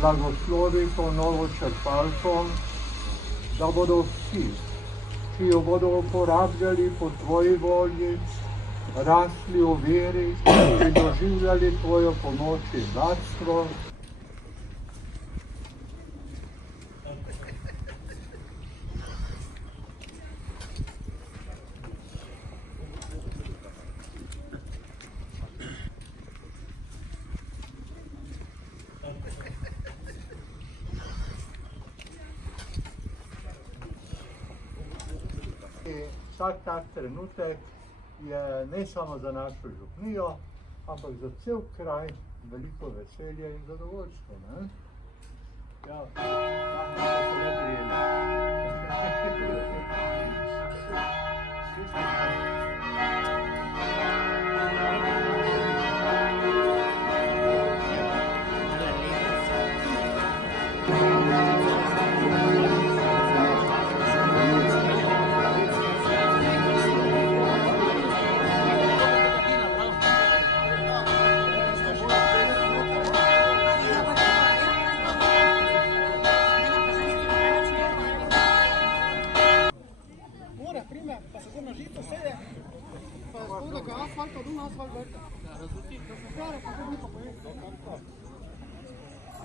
blagoslovi to novo črpalko, da bodo vsi, ki jo bodo uporabljali po tvoji volji, rasli v veri in doživljali tvojo pomoč in varstvo. Vsak tak trenutek je ne samo za našo župnijo, ampak za cel kraj veliko veselje in zadovoljstvo. Ne? Ja, tam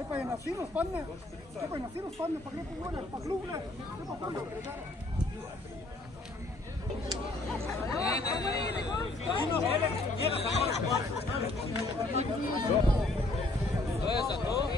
so pa je na silo spadne, pa gre po gore, pa gluble, pa polno. To je za to?